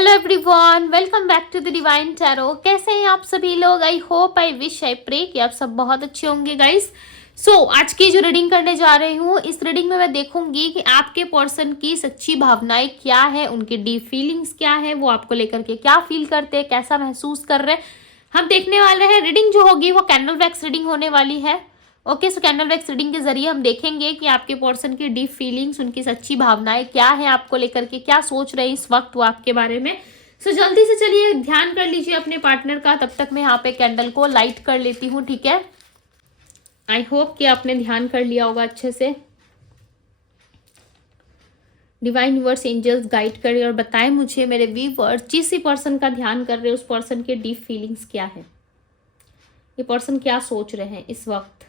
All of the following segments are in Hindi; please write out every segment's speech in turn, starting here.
Hello everyone, welcome back to the divine tarot. कैसे हैं आप सभी लोग? I hope, I wish, I pray कि आप सब बहुत अच्छे होंगे गाइस। आज की जो रीडिंग करने जा रही हूँ, इस रीडिंग में मैं देखूंगी कि आपके पर्सन की सच्ची भावनाएं क्या है, उनकी डीप फीलिंग्स क्या है, वो आपको लेकर के क्या फील करते हैं, कैसा महसूस कर रहे हैं, हम देखने वाले हैं। रीडिंग जो होगी वो कैंडल वैक्स रीडिंग होने वाली है। ओके, सो कैंडल वैक्स रीडिंग के जरिए हम देखेंगे कि आपके पर्सन की डीप फीलिंग्स, उनकी सच्ची भावनाएं क्या है, आपको लेकर के क्या सोच रहे हैं इस वक्त वो आपके बारे में। जल्दी से चलिए ध्यान कर लीजिए अपने पार्टनर का। तब तक मैं यहाँ पे कैंडल को लाइट कर लेती हूँ, ठीक है। आई होप कि आपने ध्यान कर लिया होगा अच्छे से। डिवाइन यूनिवर्स एंजल्स गाइड करें और बताएं मुझे मेरे व्यूअर्स, जिस पर्सन का ध्यान कर रहे हैं उस पर्सन के डीप फीलिंग्स क्या है, ये पर्सन क्या सोच रहे हैं इस वक्त।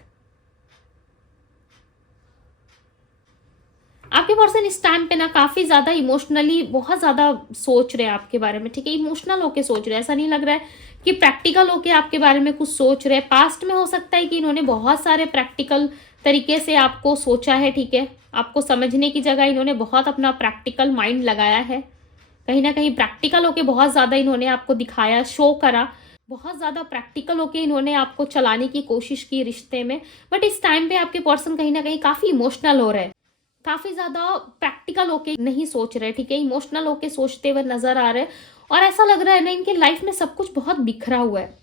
आपके पर्सन इस टाइम पे ना काफी ज्यादा इमोशनली बहुत ज्यादा सोच रहे हैं आपके बारे में, ठीक है। इमोशनल होके सोच रहे हैं, ऐसा नहीं लग रहा है कि प्रैक्टिकल होके आपके बारे में कुछ सोच रहे हैं। पास्ट में हो सकता है कि इन्होंने बहुत सारे प्रैक्टिकल तरीके से आपको सोचा है, ठीक है। आपको समझने की जगह इन्होंने बहुत अपना प्रैक्टिकल माइंड लगाया है, कहीं ना कहीं प्रैक्टिकल होके बहुत ज्यादा इन्होंने आपको दिखाया, शो करा, बहुत ज्यादा प्रैक्टिकल होके इन्होंने आपको चलाने की कोशिश की रिश्ते में। बट इस टाइम पे आपके पर्सन कहीं ना कहीं काफी इमोशनल हो रहे हैं, काफी ज्यादा प्रैक्टिकल होके नहीं सोच रहे, ठीक है। इमोशनल होके सोचते हुए नजर आ रहे हैं और ऐसा लग रहा है ना इनके लाइफ में सब कुछ बहुत बिखरा हुआ है।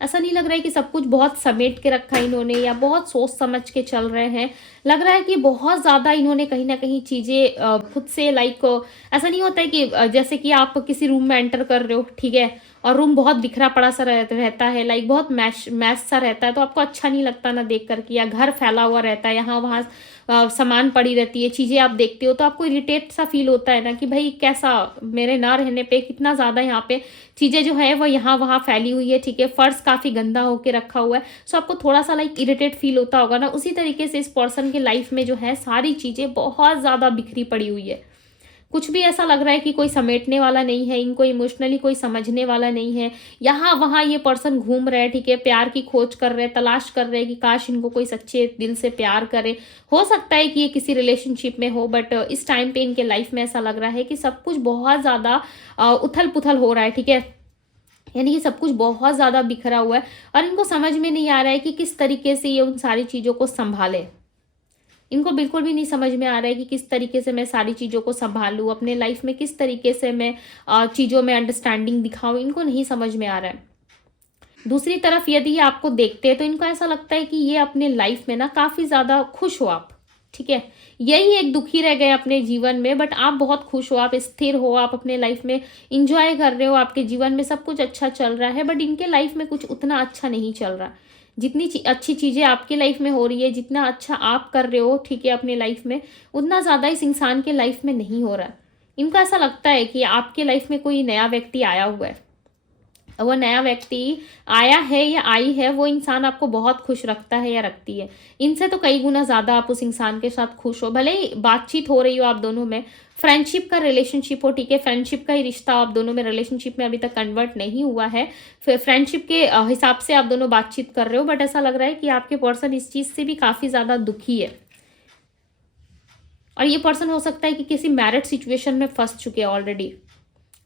ऐसा नहीं लग रहा है कि सब कुछ बहुत समेट के रखा है इन्होंने या बहुत सोच समझ के चल रहे हैं। लग रहा है कि बहुत ज्यादा इन्होंने कहीं ना कहीं चीजें खुद से ऐसा नहीं होता है कि जैसे कि आप किसी रूम में एंटर कर रहे हो, ठीक है, और रूम बहुत बिखरा पड़ा सा रहता है, बहुत मैश सा रहता है, तो आपको अच्छा नहीं लगता ना देख करके, या घर फैला हुआ रहता है, यहाँ वहाँ सामान पड़ी रहती है, चीजें आप देखते हो तो आपको इरिटेट सा फील होता है ना कि भाई कैसा, मेरे ना रहने पे कितना ज्यादा यहाँ पे चीजें जो है वो यहाँ वहाँ फैली हुई है, ठीक है। फर्श काफी गंदा होके रखा हुआ है, सो आपको थोड़ा सा इरिटेट फील होता होगा ना। उसी तरीके से इस पर्सन के लाइफ में जो है सारी चीजें बहुत ज्यादा बिखरी पड़ी हुई है। कुछ भी ऐसा लग रहा है कि कोई समेटने वाला नहीं है, इनको इमोशनली कोई समझने वाला नहीं है। यहाँ वहाँ ये पर्सन घूम रहे हैं, ठीक है, प्यार की खोज कर रहे हैं, तलाश कर रहे हैं कि काश इनको कोई सच्चे दिल से प्यार करे। हो सकता है कि ये किसी रिलेशनशिप में हो, बट इस टाइम पे इनके लाइफ में ऐसा लग रहा है कि सब कुछ बहुत ज्यादा उथल पुथल हो रहा है, ठीक है। यानी कि सब कुछ बहुत ज्यादा बिखरा हुआ है और इनको समझ में नहीं आ रहा है कि किस तरीके से ये उन सारी चीजों को संभाले। इनको बिल्कुल भी नहीं समझ में आ रहा है कि किस तरीके से मैं सारी चीज़ों को संभालूं अपने लाइफ में, किस तरीके से मैं चीज़ों में अंडरस्टैंडिंग दिखाऊं, इनको नहीं समझ में आ रहा है। दूसरी तरफ यदि ये आपको देखते हैं तो इनको ऐसा लगता है कि ये अपने लाइफ में ना काफ़ी ज़्यादा खुश हो आप, ठीक है। यही एक दुखी रह गए अपने जीवन में, बट आप बहुत खुश हो, आप स्थिर हो, आप अपने लाइफ में इंजॉय कर रहे हो, आपके जीवन में सब कुछ अच्छा चल रहा है। बट इनके लाइफ में कुछ उतना अच्छा नहीं चल रहा। जितनी अच्छी चीज़ें आपकी लाइफ में हो रही है, जितना अच्छा आप कर रहे हो, ठीक है, अपने लाइफ में, उतना ज़्यादा इस इंसान के लाइफ में नहीं हो रहा। इनको ऐसा लगता है कि आपके लाइफ में कोई नया व्यक्ति आया हुआ है, वो नया व्यक्ति आया है या आई है, वो इंसान आपको बहुत खुश रखता है या रखती है। इनसे तो कई गुना ज्यादा आप उस इंसान के साथ खुश हो, भले ही बातचीत हो रही हो आप दोनों में, फ्रेंडशिप का रिलेशनशिप हो, ठीक है, फ्रेंडशिप का ही रिश्ता आप दोनों में, रिलेशनशिप में अभी तक कन्वर्ट नहीं हुआ है, फिर फ्रेंडशिप के हिसाब से आप दोनों बातचीत कर रहे हो। बट ऐसा लग रहा है कि आपके पर्सन इस चीज से भी काफी ज्यादा दुखी है और ये पर्सन हो सकता है कि किसी मैरिड सिचुएशन में फंस चुके हैं ऑलरेडी,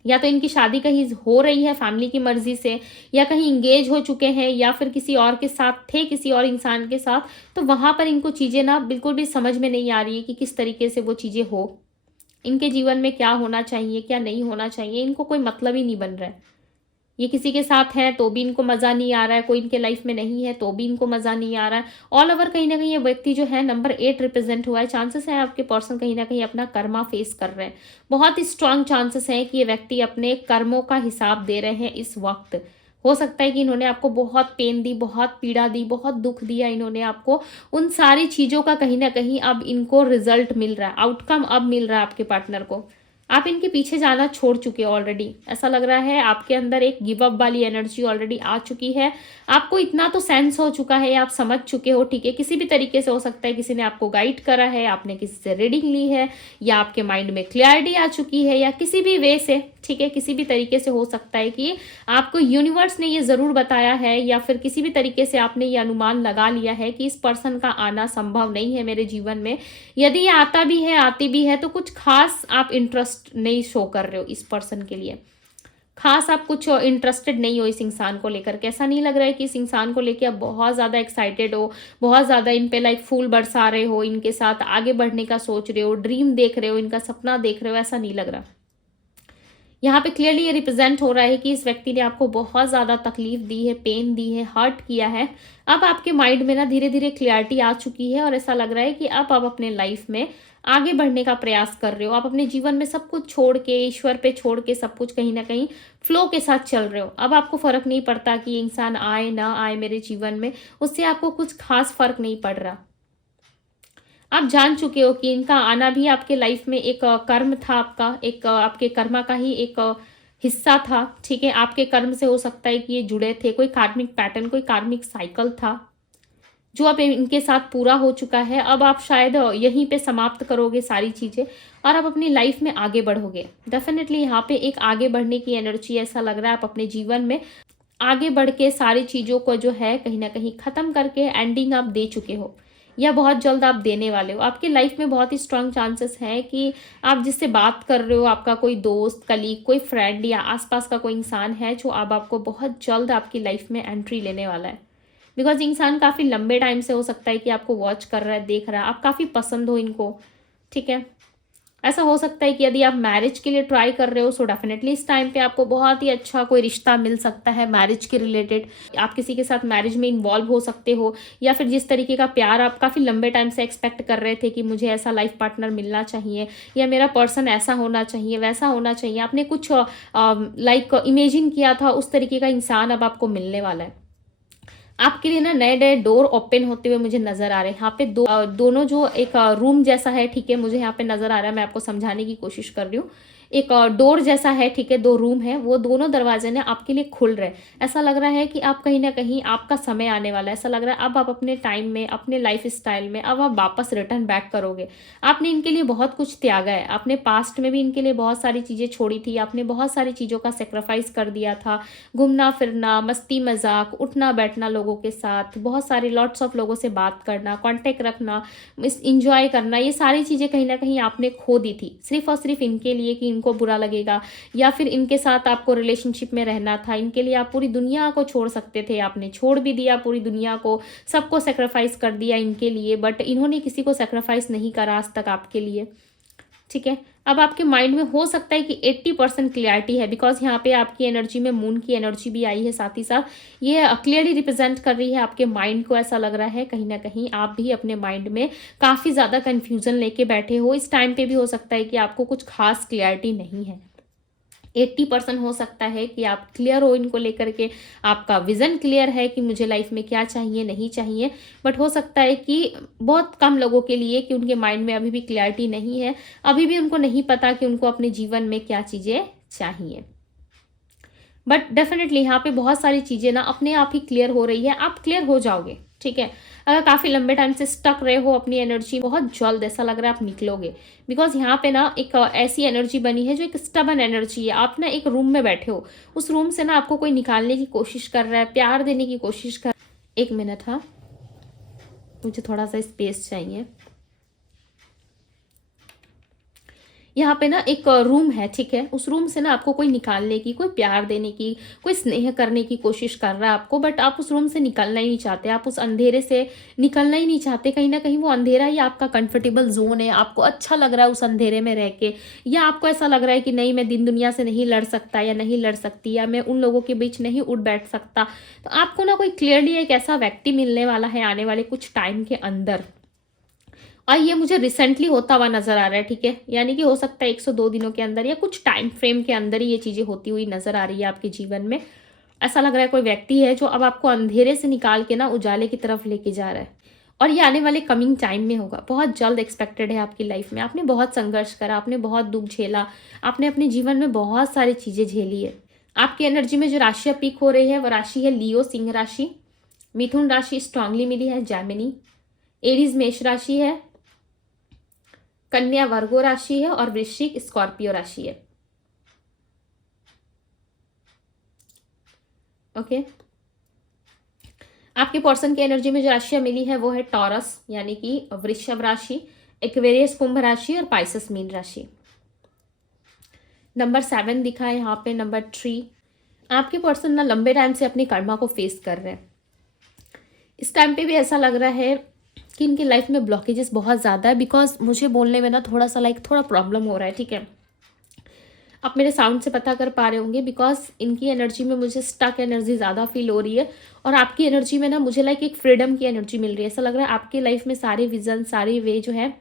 या तो इनकी शादी कहीं हो रही है फैमिली की मर्जी से, या कहीं इंगेज हो चुके हैं, या फिर किसी और के साथ थे, किसी और इंसान के साथ, तो वहां पर इनको चीजें ना बिल्कुल भी समझ में नहीं आ रही है कि किस तरीके से वो चीजें हो, इनके जीवन में क्या होना चाहिए क्या नहीं होना चाहिए, इनको कोई मतलब ही नहीं बन रहा है। ये किसी के साथ है तो भी इनको मजा नहीं आ रहा है, कोई इनके लाइफ में नहीं है तो भी इनको मजा नहीं आ रहा है। ऑल ओवर कहीं ना कहीं ये व्यक्ति जो है नंबर 8 रिप्रेजेंट हुआ है। चांसेस है आपके पर्सन कहीं ना कहीं अपना कर्मा फेस कर रहे हैं, बहुत ही स्ट्रांग चांसेस हैं कि ये व्यक्ति अपने कर्मों का हिसाब दे रहे हैं इस वक्त। हो सकता है कि इन्होंने आपको बहुत पेन दी, बहुत पीड़ा दी, बहुत दुख दिया इन्होंने आपको, उन सारी चीजों का कहीं ना कहीं अब इनको रिजल्ट मिल रहा है, आउटकम अब मिल रहा है आपके पार्टनर को। आप इनके पीछे जाना छोड़ चुके हो ऑलरेडी, ऐसा लग रहा है आपके अंदर एक गिव अप वाली एनर्जी ऑलरेडी आ चुकी है। आपको इतना तो सेंस हो चुका है, आप समझ चुके हो, ठीक है। किसी भी तरीके से हो सकता है किसी ने आपको गाइड करा है, आपने किसी से रीडिंग ली है, या आपके माइंड में क्लैरिटी आ चुकी है, या किसी भी वे से, ठीक है, किसी भी तरीके से हो सकता है कि आपको यूनिवर्स ने ये जरूर बताया है, या फिर किसी भी तरीके से आपने ये अनुमान लगा लिया है कि इस पर्सन का आना संभव नहीं है मेरे जीवन में। यदि ये आता भी है, आती भी है, तो कुछ खास आप इंटरेस्ट नहीं शो कर रहे हो इस पर्सन के लिए। खास आप कुछ इंटरेस्टेड नहीं हो इस इंसान को लेकर के। ऐसा नहीं लग रहा है कि इस इंसान को लेके आप बहुत ज़्यादा एक्साइटेड हो, बहुत ज़्यादा इन पे लाइक फूल बरसा रहे हो, इनके साथ आगे बढ़ने का सोच रहे हो, ड्रीम देख रहे हो, इनका सपना देख रहे हो, ऐसा नहीं लग रहा। यहाँ पे क्लियरली ये रिप्रेजेंट हो रहा है कि इस व्यक्ति ने आपको बहुत ज़्यादा तकलीफ दी है, पेन दी है, हर्ट किया है। अब आपके माइंड में ना धीरे धीरे क्लियरिटी आ चुकी है और ऐसा लग रहा है कि अब आप अपने लाइफ में आगे बढ़ने का प्रयास कर रहे हो। आप अपने जीवन में सब कुछ छोड़ के, ईश्वर पे छोड़ के, सब कुछ कहीं ना कहीं फ्लो के साथ चल रहे हो। अब आपको फर्क नहीं पड़ता कि ये इंसान आए ना आए मेरे जीवन में, उससे आपको कुछ खास फर्क नहीं पड़ रहा। आप जान चुके हो कि इनका आना भी आपके लाइफ में एक कर्म था आपका, एक आपके कर्मा का ही एक हिस्सा था। ठीक है, आपके कर्म से हो सकता है कि ये जुड़े थे, कोई कार्मिक पैटर्न, कोई कार्मिक साइकिल था जो अब इनके साथ पूरा हो चुका है। अब आप शायद यहीं पे समाप्त करोगे सारी चीज़ें और आप अपनी लाइफ में आगे बढ़ोगे। डेफिनेटली यहाँ पे एक आगे बढ़ने की एनर्जी ऐसा लग रहा है। आप अपने जीवन में आगे बढ़ के सारी चीज़ों को जो है कहीं ना कहीं ख़त्म करके एंडिंग आप दे चुके हो या बहुत जल्द आप देने वाले हो। आपकी लाइफ में बहुत ही स्ट्रांग चांसेस हैं कि आप जिससे बात कर रहे हो, आपका कोई दोस्त, कलीग, कोई फ्रेंड या आसपास का कोई इंसान है जो अब आपको बहुत जल्द आपकी लाइफ में एंट्री लेने वाला है। बिकॉज इंसान काफ़ी लंबे टाइम से हो सकता है कि आपको वॉच कर रहा है, देख रहा है, आप काफ़ी पसंद हो इनको। ठीक है, ऐसा हो सकता है कि यदि आप मैरिज के लिए ट्राई कर रहे हो सो डेफिनेटली इस टाइम पे आपको बहुत ही अच्छा कोई रिश्ता मिल सकता है मैरिज के रिलेटेड। आप किसी के साथ मैरिज में इन्वॉल्व हो सकते हो या फिर जिस तरीके का प्यार आप काफ़ी लंबे टाइम से एक्सपेक्ट कर रहे थे कि मुझे ऐसा लाइफ पार्टनर मिलना चाहिए या मेरा पर्सन ऐसा होना चाहिए, वैसा होना चाहिए, आपने कुछ लाइक इमेजिन किया था, उस तरीके का इंसान अब आपको मिलने वाला है। आपके लिए ना नए नए डोर ओपन होते हुए मुझे नजर आ रहे हैं। यहाँ पे दोनों जो एक रूम जैसा है, ठीक है, मुझे यहाँ पे नजर आ रहा है, मैं आपको समझाने की कोशिश कर रही हूँ। एक डोर जैसा है, ठीक है, दो रूम है, वो दोनों दरवाजे ने आपके लिए खुल रहे हैं। ऐसा लग रहा है कि आप कहीं ना कहीं आपका समय आने वाला है। ऐसा लग रहा है अब आप अपने टाइम में, अपने लाइफ स्टाइल में अब आप वापस रिटर्न बैक करोगे। आपने इनके लिए बहुत कुछ त्यागा है, आपने पास्ट में भी इनके लिए बहुत सारी चीज़ें छोड़ी थी, आपने बहुत सारी चीज़ों का सेक्रीफाइस कर दिया था। घूमना फिरना, मस्ती मजाक, उठना बैठना लोगों के साथ, बहुत सारे लॉट्स ऑफ लोगों से बात करना, कांटेक्ट रखना, इंजॉय करना, ये सारी चीज़ें कहीं ना कहीं आपने खो दी थी सिर्फ और सिर्फ इनके लिए कि इनको बुरा लगेगा या फिर इनके साथ आपको रिलेशनशिप में रहना था। इनके लिए आप पूरी दुनिया को छोड़ सकते थे, आपने छोड़ भी दिया पूरी दुनिया को, सबको सेक्रीफाइस कर दिया इनके लिए, बट इन्होंने किसी को सेक्रीफाइस नहीं करा आज तक आपके लिए। ठीक है, अब आपके माइंड में हो सकता है कि 80% क्लियरिटी है बिकॉज यहाँ पे आपकी एनर्जी में मून की एनर्जी भी आई है, साथ ही साथ ये क्लियरली रिप्रेजेंट कर रही है आपके माइंड को। ऐसा लग रहा है कहीं ना कहीं आप भी अपने माइंड में काफ़ी ज़्यादा कन्फ्यूजन लेके बैठे हो। इस टाइम पे भी हो सकता है कि आपको कुछ खास क्लियरिटी नहीं है। 80% हो सकता है कि आप क्लियर हो इनको लेकर के, आपका विजन क्लियर है कि मुझे लाइफ में क्या चाहिए नहीं चाहिए, बट हो सकता है कि बहुत कम लोगों के लिए कि उनके माइंड में अभी भी क्लियरिटी नहीं है, अभी भी उनको नहीं पता कि उनको अपने जीवन में क्या चीज़ें चाहिए। बट डेफिनेटली यहाँ पे बहुत सारी चीज़ें ना अपने आप ही क्लियर हो रही है, आप क्लियर हो जाओगे। ठीक है, अगर काफ़ी लंबे टाइम से स्टक रहे हो अपनी एनर्जी, बहुत जल्द ऐसा लग रहा है आप निकलोगे। बिकॉज यहाँ पे ना एक ऐसी एनर्जी बनी है जो एक स्टबन एनर्जी है। आप ना एक रूम में बैठे हो, उस रूम से ना आपको कोई निकालने की कोशिश कर रहा है, प्यार देने की कोशिश कर। एक मिनट, हाँ, मुझे थोड़ा सा स्पेस चाहिए। यहाँ पे ना एक रूम है, ठीक है, उस रूम से ना आपको कोई निकालने की, कोई प्यार देने की, कोई स्नेह करने की कोशिश कर रहा है आपको, बट आप उस रूम से निकलना ही नहीं चाहते, आप उस अंधेरे से निकलना ही नहीं चाहते। कहीं ना कहीं वो अंधेरा ही आपका कंफर्टेबल जोन है, आपको अच्छा लग रहा है उस अंधेरे में रह के, या आपको ऐसा लग रहा है कि नहीं मैं दिन दुनिया से नहीं लड़ सकता या नहीं लड़ सकती, या मैं उन लोगों के बीच नहीं उठ बैठ सकता। तो आपको ना कोई क्लियरली एक ऐसा व्यक्ति मिलने वाला है आने वाले कुछ टाइम के अंदर, और ये मुझे रिसेंटली होता हुआ नजर आ रहा है। ठीक है, यानी कि हो सकता है 102 दिनों के अंदर या कुछ टाइम फ्रेम के अंदर ही ये चीजें होती हुई नजर आ रही है आपके जीवन में। ऐसा लग रहा है कोई व्यक्ति है जो अब आपको अंधेरे से निकाल के ना उजाले की तरफ लेके जा रहा है, और ये आने वाले कमिंग टाइम में होगा, बहुत जल्द एक्सपेक्टेड है आपकी लाइफ में। आपने बहुत संघर्ष करा, आपने बहुत दुख झेला, आपने अपने जीवन में बहुत सारी चीजें झेली है। आपकी एनर्जी में जो राशि पीक हो रही है वो राशि है लियो सिंह राशि, मिथुन राशि स्ट्रांगली मिली है जैमिनी, एरीज मेष राशि है, कन्या वर्गो राशि है, और वृश्चिक स्कॉर्पियो राशि है। ओके, आपके पर्सन की एनर्जी में जो राशियां मिली है वो है टॉरस यानी कि वृषभ राशि, एक्वेरियस कुंभ राशि, और पाइसेस मीन राशि। नंबर 7 दिखा है यहाँ पे, नंबर 3। आपके पर्सन ना लंबे टाइम से अपनी कर्मा को फेस कर रहे हैं। इस टाइम पे भी ऐसा लग रहा है कि इनकी लाइफ में ब्लॉकेजेस बहुत ज़्यादा है, बिकॉज मुझे बोलने में ना थोड़ा सा थोड़ा प्रॉब्लम हो रहा है, ठीक है। आप मेरे साउंड से पता कर पा रहे होंगे, बिकॉज इनकी एनर्जी में मुझे स्टक एनर्जी ज़्यादा फील हो रही है, और आपकी एनर्जी में ना मुझे एक फ्रीडम की एनर्जी मिल रही है। ऐसा लग रहा है आपकी लाइफ में सारे विजन, सारे वे जो है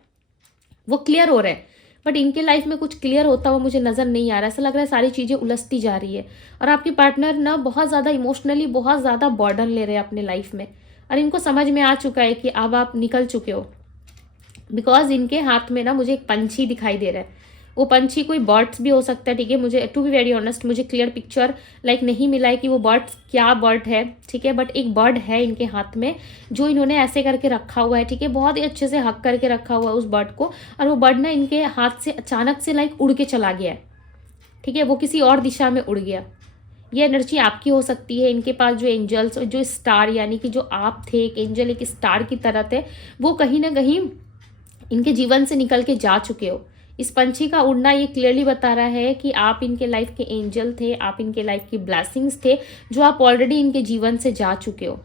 वो क्लियर हो रहे हैं, बट इनके लाइफ में कुछ क्लियर होता हुआ मुझे नज़र नहीं आ रहा है। ऐसा लग रहा है सारी चीज़ें उलझती जा रही है, और आपके पार्टनर ना बहुत ज़्यादा इमोशनली बहुत ज़्यादा बर्डन ले रहे हैं अपने लाइफ में, और इनको समझ में आ चुका है कि अब आप निकल चुके हो। बिकॉज इनके हाथ में ना मुझे एक पंछी दिखाई दे रहा है। वो पंछी कोई बर्ड्स भी हो सकता है, ठीक है। मुझे टू बी वेरी ऑनेस्ट मुझे क्लियर पिक्चर नहीं मिला है कि वो बर्ड्स क्या बर्ड है, ठीक है। बट एक बर्ड है इनके हाथ में जो इन्होंने ऐसे करके रखा हुआ है, ठीक है। बहुत ही अच्छे से हक करके रखा हुआ है उस बर्ड को, और वो बर्ड ना इनके हाथ से अचानक से उड़ के चला गया है, ठीक है। वो किसी और दिशा में उड़ गया। ये एनर्जी आपकी हो सकती है। इनके पास जो एंजल्स, जो स्टार, यानी कि जो आप थे एक एंजल, एक स्टार की तरह थे, वो कहीं ना कहीं इनके जीवन से निकल के जा चुके हो। इस पंछी का उड़ना ये क्लियरली बता रहा है कि आप इनके लाइफ के एंजल थे, आप इनके लाइफ की ब्लेसिंग्स थे, जो आप ऑलरेडी इनके जीवन से जा चुके हो।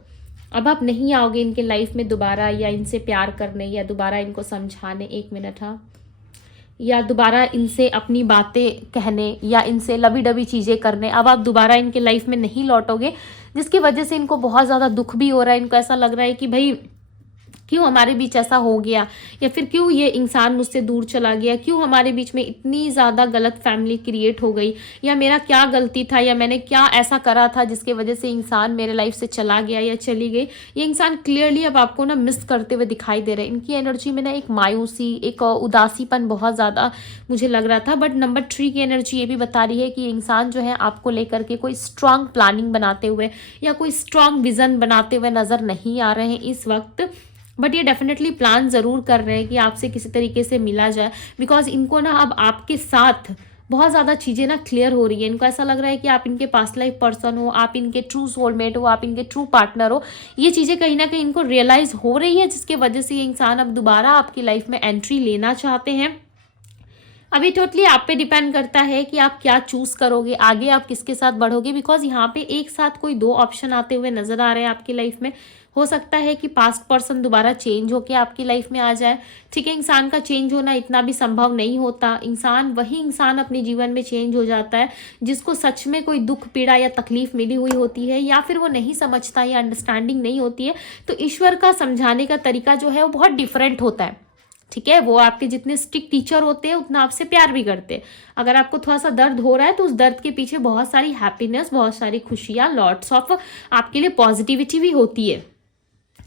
अब आप नहीं आओगे इनके लाइफ में दोबारा, या इनसे प्यार करने, या दोबारा इनको समझाने, एक मिनट हाँ, या दोबारा इनसे अपनी बातें कहने, या इनसे लवी डबी चीज़ें करने। अब आप दोबारा इनके लाइफ में नहीं लौटोगे, जिसकी वजह से इनको बहुत ज़्यादा दुख भी हो रहा है। इनको ऐसा लग रहा है कि भाई क्यों हमारे बीच ऐसा हो गया, या फिर क्यों ये इंसान मुझसे दूर चला गया, क्यों हमारे बीच में इतनी ज़्यादा गलत फैमिली क्रिएट हो गई, या मेरा क्या गलती था, या मैंने क्या ऐसा करा था जिसके वजह से इंसान मेरे लाइफ से चला गया या चली गई। ये इंसान क्लियरली अब आपको ना मिस करते हुए दिखाई दे रहे हैं। इनकी एनर्जी में ना एक मायूसी, एक उदासीपन बहुत ज़्यादा मुझे लग रहा था। बट नंबर 3 की एनर्जी ये भी बता रही है कि इंसान जो है आपको लेकर के कोई स्ट्रांग प्लानिंग बनाते हुए या कोई स्ट्रांग विजन बनाते हुए नज़र नहीं आ रहे हैं इस वक्त। बट ये डेफिनेटली प्लान ज़रूर कर रहे हैं कि आपसे किसी तरीके से मिला जाए, बिकॉज इनको ना अब आपके साथ बहुत ज़्यादा चीज़ें ना क्लियर हो रही है। इनको ऐसा लग रहा है कि आप इनके पास्ट लाइफ पर्सन हो, आप इनके ट्रू सोलमेट हो, आप इनके ट्रू पार्टनर हो। ये चीज़ें कहीं ना कहीं इनको रियलाइज़ हो रही है, जिसके वजह से ये इंसान अब दोबारा आपकी लाइफ में एंट्री लेना चाहते हैं। अभी टोटली आप पे डिपेंड करता है कि आप क्या चूज़ करोगे, आगे आप किसके साथ बढ़ोगे। बिकॉज यहाँ पे एक साथ कोई 2 ऑप्शन आते हुए नजर आ रहे हैं आपकी लाइफ में। हो सकता है कि पास्ट पर्सन दोबारा चेंज होके आपकी लाइफ में आ जाए, ठीक है। इंसान का चेंज होना इतना भी संभव नहीं होता। वही इंसान अपने जीवन में चेंज हो जाता है जिसको सच में कोई दुख, पीड़ा या तकलीफ मिली हुई होती है, या फिर वो नहीं समझता या अंडरस्टैंडिंग नहीं होती है। तो ईश्वर का समझाने का तरीका जो है वो बहुत डिफरेंट होता है, ठीक है। वो आपके जितने स्ट्रिक्ट टीचर होते हैं उतना आपसे प्यार भी करते हैं। अगर आपको थोड़ा सा दर्द हो रहा है तो उस दर्द के पीछे बहुत सारी हैप्पीनेस, बहुत सारी खुशियाँ, लॉट्स ऑफ आपके लिए पॉजिटिविटी भी होती है,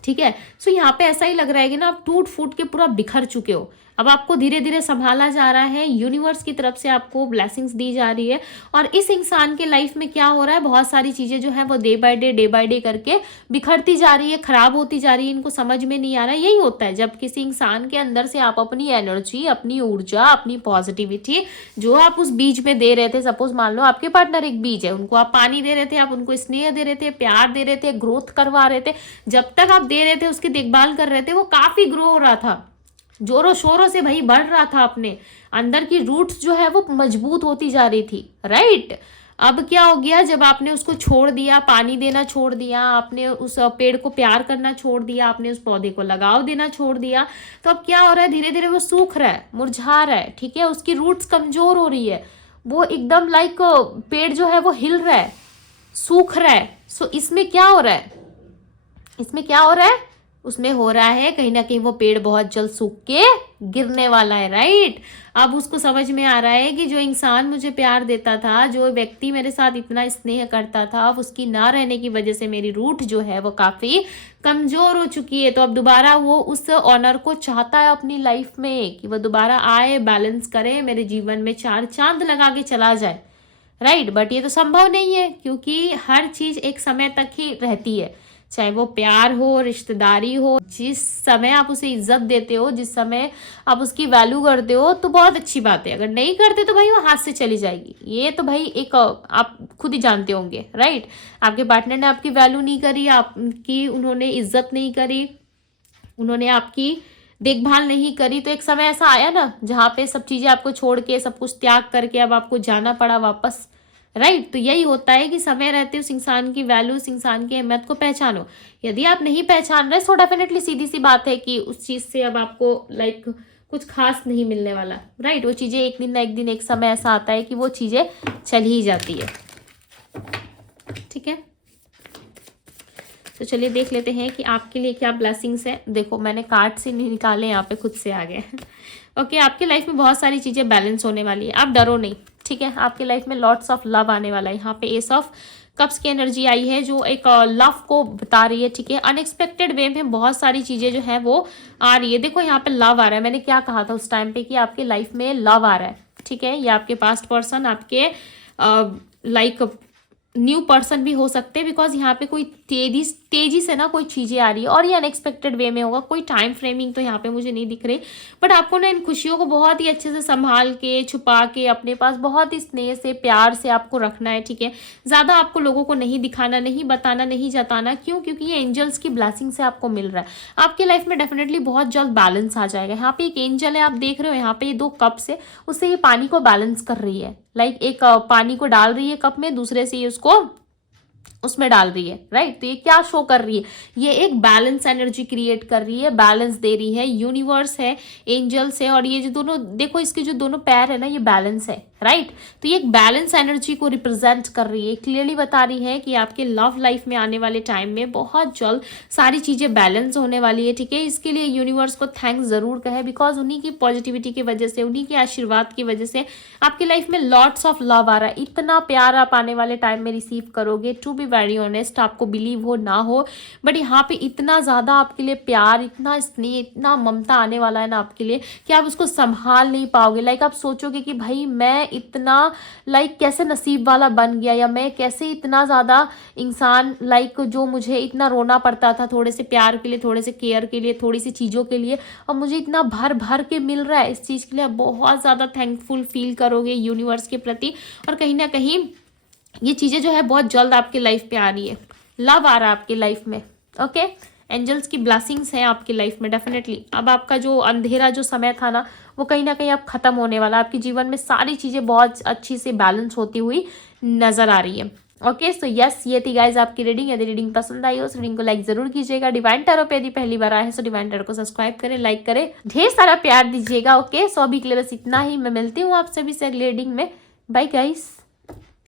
ठीक है। सो यहाँ पे ऐसा ही लग रहा है कि ना आप टूट फूट के पूरा बिखर चुके हो। अब आपको धीरे धीरे संभाला जा रहा है, यूनिवर्स की तरफ से आपको ब्लेसिंग्स दी जा रही है। और इस इंसान के लाइफ में क्या हो रहा है, बहुत सारी चीज़ें जो है वो डे बाय डे करके बिखरती जा रही है, खराब होती जा रही है। इनको समझ में नहीं आ रहा है। यही होता है जब किसी इंसान के अंदर से आप अपनी एनर्जी, अपनी ऊर्जा, अपनी पॉजिटिविटी जो आप उस बीज में दे रहे थे, सपोज मान लो आपके पार्टनर एक बीज है, उनको आप पानी दे रहे थे, आप उनको स्नेह दे रहे थे, प्यार दे रहे थे, ग्रोथ करवा रहे थे। जब तक आप दे रहे थे, उसकी देखभाल कर रहे थे, वो काफी ग्रो हो रहा था, जोरों शोरों से भाई बढ़ रहा था। अपने अंदर की रूट्स जो है वो मजबूत होती जा रही थी, राइट। अब क्या हो गया, जब आपने उसको छोड़ दिया, पानी देना छोड़ दिया, आपने उस पेड़ को प्यार करना छोड़ दिया, आपने उस पौधे को लगाव देना छोड़ दिया, तो अब क्या हो रहा है, धीरे धीरे वो सूख रहा है, मुरझा रहा है, ठीक है। उसकी रूट्स कमजोर हो रही है, वो एकदम पेड़ जो है वो हिल रहा है, सूख रहा है। सो इसमें क्या हो रहा है, उसमें हो रहा है कहीं ना कहीं वो पेड़ बहुत जल्द सूख के गिरने वाला है, राइट। अब उसको समझ में आ रहा है कि जो इंसान मुझे प्यार देता था, जो व्यक्ति मेरे साथ इतना स्नेह करता था, अब उसकी ना रहने की वजह से मेरी रूट जो है वो काफ़ी कमज़ोर हो चुकी है। तो अब दोबारा वो उस ऑनर को चाहता है अपनी लाइफ में कि वो दोबारा आए, बैलेंस करे, मेरे जीवन में 4 चांद लगा के चला जाए, राइट। बट ये तो संभव नहीं है, क्योंकि हर चीज़ एक समय तक ही रहती है, चाहे वो प्यार हो, रिश्तेदारी हो। जिस समय आप उसे इज्जत देते हो, जिस समय आप उसकी वैल्यू करते हो, तो बहुत अच्छी बात है। अगर नहीं करते तो भाई वो हाथ से चली जाएगी। ये तो भाई एक आप खुद ही जानते होंगे, राइट। आपके पार्टनर ने आपकी वैल्यू नहीं करी, आपकी उन्होंने इज्जत नहीं करी, उन्होंने आपकी देखभाल नहीं करी, तो एक समय ऐसा आया ना जहाँ पे सब चीजें आपको छोड़ के, सब कुछ त्याग करके अब आपको जाना पड़ा वापस, राइट। तो यही होता है कि समय रहते उस इंसान की वैल्यू, उस इंसान की अहमियत को पहचानो। यदि आप नहीं पहचान रहे तो डेफिनेटली सीधी सी बात है कि उस चीज से अब आपको लाइक कुछ खास नहीं मिलने वाला, राइट। वो चीजें एक दिन ना एक दिन, एक समय ऐसा आता है कि वो चीजें चल ही जाती है, ठीक है। तो चलिए देख लेते हैं कि आपके लिए क्या ब्लेसिंग्स है। देखो मैंने कार्ड से नहीं निकाले, यहाँ पे खुद से आ गए। ओके, आपकी लाइफ में बहुत सारी चीजें बैलेंस होने वाली है, आप डरो नहीं, ठीक है। आपके लाइफ में लॉट्स ऑफ लव आने वाला है। यहाँ पे एस ऑफ कप्स की एनर्जी आई है जो एक लव को बता रही है, ठीक है। अनएक्सपेक्टेड वे में बहुत सारी चीजें जो है वो आ रही है। देखो यहाँ पे लव आ रहा है, मैंने क्या कहा था उस टाइम पे कि आपके लाइफ में लव आ रहा है, ठीक है। ये आपके पास्ट पर्सन आपके लाइक न्यू पर्सन भी हो सकते हैं, बिकॉज यहाँ पे कोई तेजी से ना कोई चीजें आ रही है और ये अनएक्सपेक्टेड वे में होगा। कोई टाइम फ्रेमिंग तो यहाँ पे मुझे नहीं दिख रही, बट आपको ना इन खुशियों को बहुत ही अच्छे से संभाल के, छुपा के अपने पास बहुत ही स्नेह से, प्यार से आपको रखना है, ठीक है। ज्यादा आपको लोगों को नहीं दिखाना, नहीं बताना, नहीं जताना। क्यों? क्योंकि ये एंजल्स की ब्लेसिंग से आपको मिल रहा है। आपकी लाइफ में डेफिनेटली बहुत जल्द बैलेंस आ जाएगा। यहाँ पे एक एंजल है, आप देख रहे हो यहाँ पे ये 2 कप से, उससे ये पानी को बैलेंस कर रही है। लाइक एक पानी को डाल रही है कप में, दूसरे से ये उसको उसमें डाल रही है, राइट। तो ये क्या शो कर रही है? ये एक बैलेंस एनर्जी क्रिएट कर रही है, बैलेंस दे रही है। यूनिवर्स है, एंजल्स है, और ये जो दोनों देखो, इसके जो दोनों पैर है ना, ये बैलेंस है, राइट। तो ये एक बैलेंस एनर्जी को रिप्रेजेंट कर रही है, क्लियरली बता रही है कि आपके लव लाइफ में आने वाले टाइम में बहुत जल्द सारी चीजें बैलेंस होने वाली है, ठीक है। इसके लिए यूनिवर्स को थैंक्स जरूर कहे, बिकॉज उन्हीं की पॉजिटिविटी की वजह से, उन्हीं के आशीर्वाद की वजह से आपकी लाइफ में लॉट्स ऑफ लव आ रहा है। इतना प्यार आप आने वाले टाइम में रिसीव करोगे, टू बी वेरी ऑनेस्ट, आपको बिलीव हो ना हो, बट यहाँ पे इतना ज्यादा आपके लिए प्यार, इतना स्नेह, इतना ममता आने वाला है ना आपके लिए कि आप उसको संभाल नहीं पाओगे। लाइक आप सोचोगे कि भाई मैं इतना लाइक कैसे नसीब वाला बन गया, या मैं कैसे इतना ज्यादा इंसान लाइक जो मुझे इतना रोना पड़ता था थोड़े से प्यार के लिए, थोड़े से केयर के लिए, थोड़ी सी चीजों के लिए, और मुझे इतना भर भर के मिल रहा है। इस चीज के लिए आप बहुत ज्यादा थैंकफुल फील करोगे यूनिवर्स के प्रति, और कहीं ना कहीं ये चीजें जो है बहुत जल्द आपकी लाइफ पे आ रही है। लव आ रहा है आपकी लाइफ में, ओके। एंजल्स की ब्लेसिंग्स हैं आपकी लाइफ में डेफिनेटली। अब आपका जो अंधेरा जो समय था ना, वो कहीं ना कहीं अब खत्म होने वाला। आपके जीवन में सारी चीजें बहुत अच्छी से बैलेंस होती हुई नजर आ रही है, ओके। सो यस, ये थी गाइज आपकी रीडिंग। यदि रीडिंग पसंद आई हो तो रीडिंग को लाइक जरूर कीजिएगा। डिवाइन टैरो पे यदि पहली बार आए हैं तो डिवाइन टैरो को सब्सक्राइब करें, लाइक करें, ढेर सारा प्यार दीजिएगा, ओके। सो अभी के लिए बस इतना ही, मैं मिलती हूँ आप सभी से अगली रीडिंग में। Bye guys.